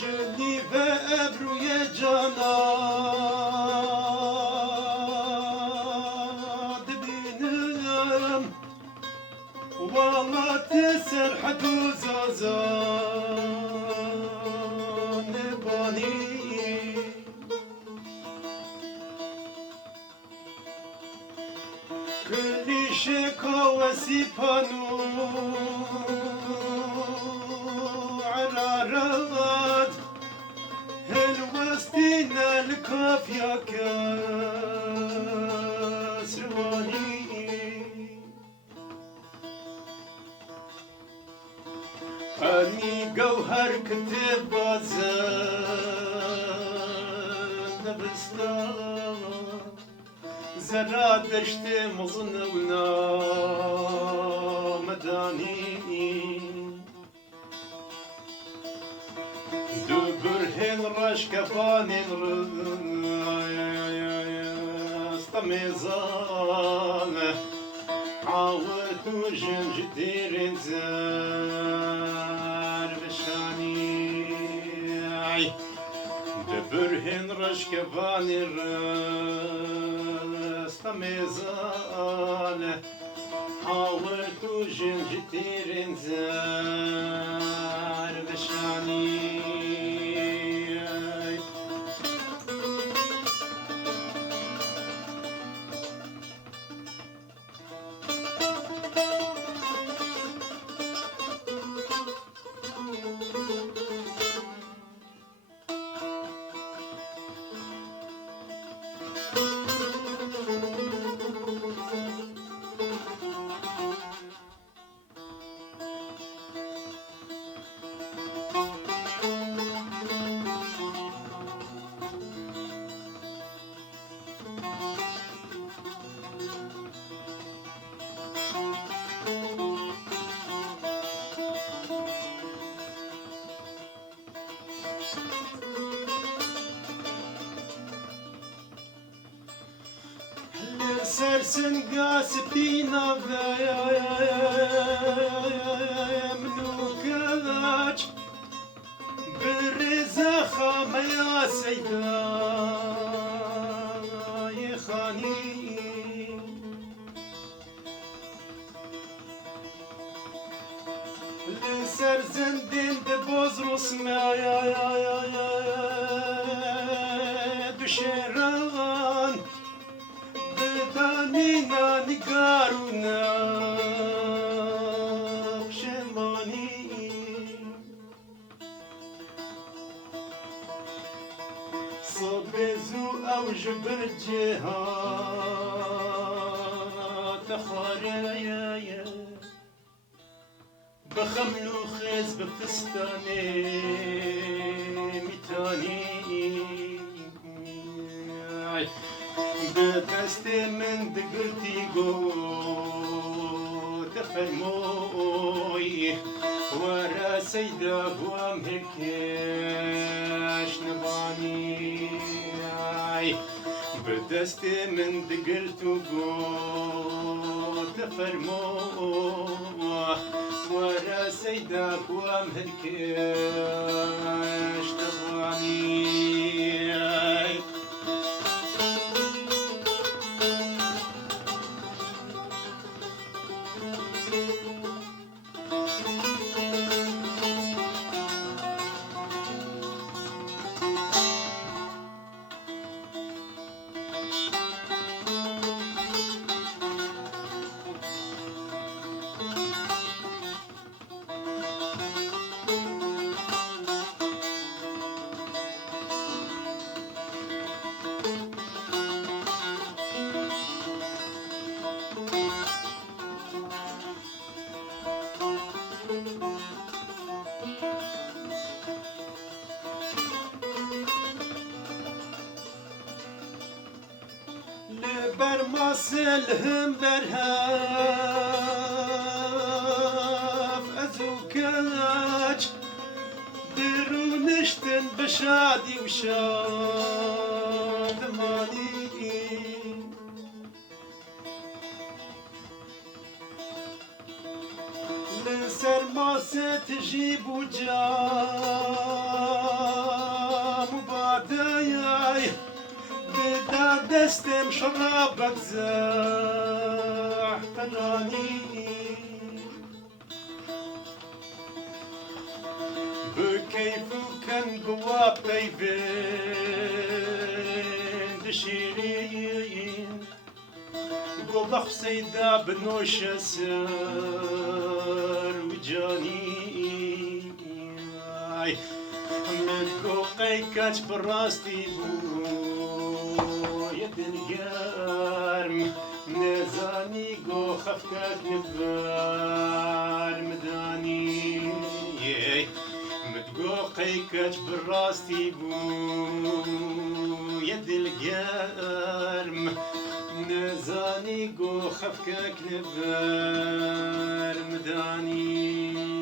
جلی و ابروی جانات بینم والله تسر حدو زازان بانی كل شكا وسيبانو عرارات الوسطين الكافيا كاسرواني أني جوهر كتب بازان دبستان زرا دشت مظنونا مداني دو برهن راش كفاني استميزان عاوت وجن جدير زار بشاني دو برهن راش كفاني ميزان حاولت جنجتير زار بشاني سرسن قاسبينا منوكاج بالرزا خام يا سيدا يا خاني لسر زندين دبوز رسمي دشيران بدانينا نقارونا شماني صبزو أو جبر جهات خاريا بخملو خيز بفستاني ميتاني بدست من دقرتي قو تفرموي ورا سيدا بوام هكاش نباني بدست من دقرتو قو تفرموي ورا سيدا بوام هكاش نباني برماسلهم برهاف أزوكاج درونشتن بشادي وشاد ماني لسر ما ستجيب وجاد دستم شرابك زعفراني بكيف كان بوابي بين دشيرين قلخ سيدا بنوش سر وجاني من قوقي كاش براستي بو يد القرم نزاني قو خفكك نبال مداني متقوقي كاش براستي بو يد القرم نزاني قو خفكك نبال مداني